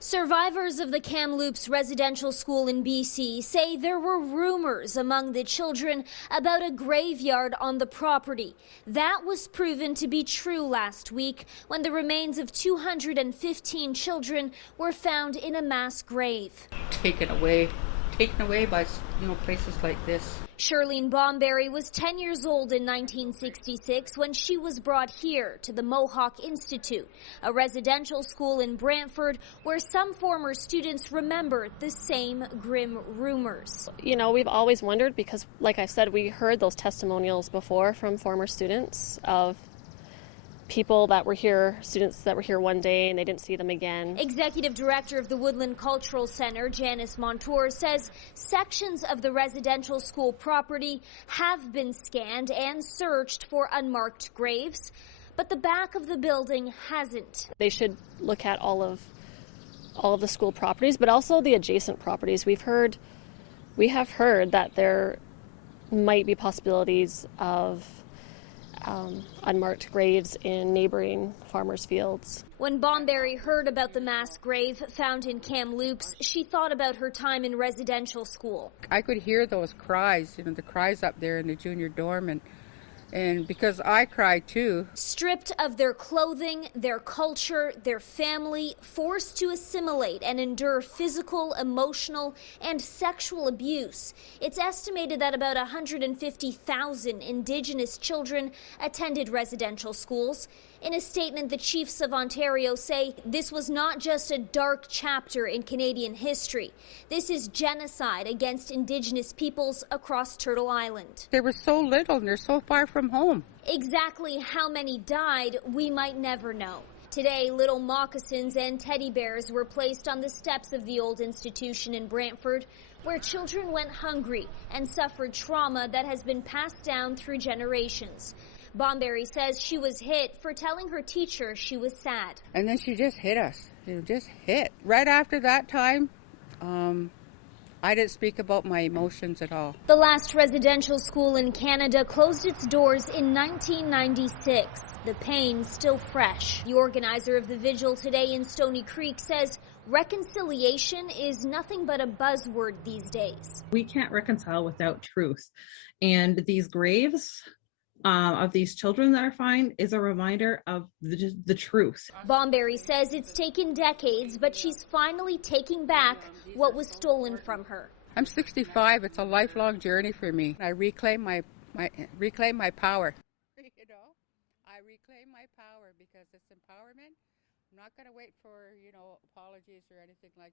Survivors of the Kamloops residential school in BC say there were rumors among the children about a graveyard on the property. That was proven to be true last week when the remains of 215 children were found in a mass grave. Taken away by, places like this. Shirlene Bomberry was 10 years old in 1966 when she was brought here to the Mohawk Institute, a residential school in Brantford where some former students remember the same grim rumors. We've always wondered because, like I said, we heard those testimonials before from former students of people that were here, students that were here one day and they didn't see them again. Executive Director of the Woodland Cultural Center, Janice Montour, says sections of the residential school property have been scanned and searched for unmarked graves, but the back of the building hasn't. They should look at all of the school properties, but also the adjacent properties. We have heard that there might be possibilities of unmarked graves in neighboring farmers' fields. When Bomberry heard about the mass grave found in Kamloops, she thought about her time in residential school. I could hear those cries, the cries up there in the junior dorm, and because I cried too. Stripped of their clothing, their culture, their family, forced to assimilate and endure physical, emotional, and sexual abuse. It's estimated that about 150,000 Indigenous children attended residential schools. In a statement, the Chiefs of Ontario say this was not just a dark chapter in Canadian history. This is genocide against Indigenous peoples across Turtle Island. There were so little and they're so far from home. Exactly how many died, we might never know. Today, little moccasins and teddy bears were placed on the steps of the old institution in Brantford, where children went hungry and suffered trauma that has been passed down through generations. Bomberry says she was hit for telling her teacher she was sad. And then she just hit us. Just hit. Right after that time, I didn't speak about my emotions at all. The last residential school in Canada closed its doors in 1996. The pain still fresh. The organizer of the vigil today in Stony Creek says reconciliation is nothing but a buzzword these days. We can't reconcile without truth. And these graves of these children that are found is a reminder of the truth. Bomberry says it's taken decades, but she's finally taking back what was stolen from her. I'm 65. It's a lifelong journey for me. I reclaim my power. I reclaim my power because it's empowerment. I'm not going to wait for, apologies or anything like